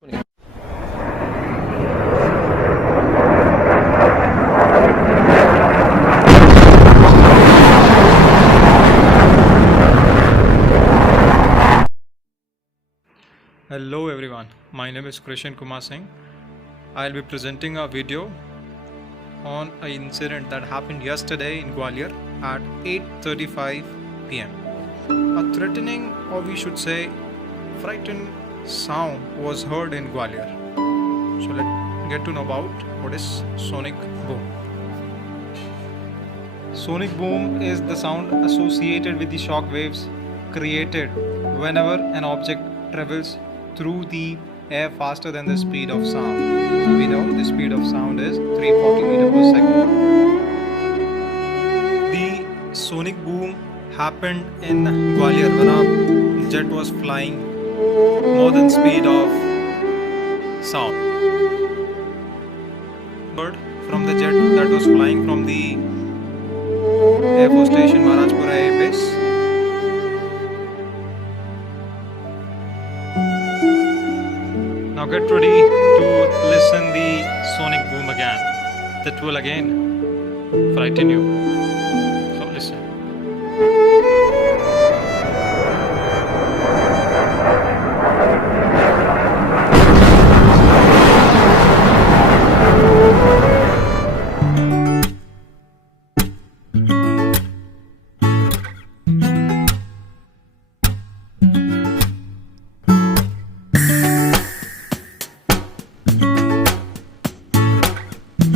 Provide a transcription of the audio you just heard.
Hello everyone, my name is Krishan Kumar Singh. I'll be presenting a video on an incident that happened yesterday in Gwalior at 8:35 pm. A threatening, or we should say frightened sound was heard in Gwalior. So let's get to know about what is sonic boom. Sonic boom is the sound associated with the shock waves created whenever an object travels through the air faster than the speed of sound. We know the speed of sound is 340 meters per second. The sonic boom happened in Gwalior when a jet was flying more than speed of sound. Heard from the jet that was flying from the Air Force Station Maharajpura Air Base. Now get ready to listen the sonic boom again. That will again frighten you.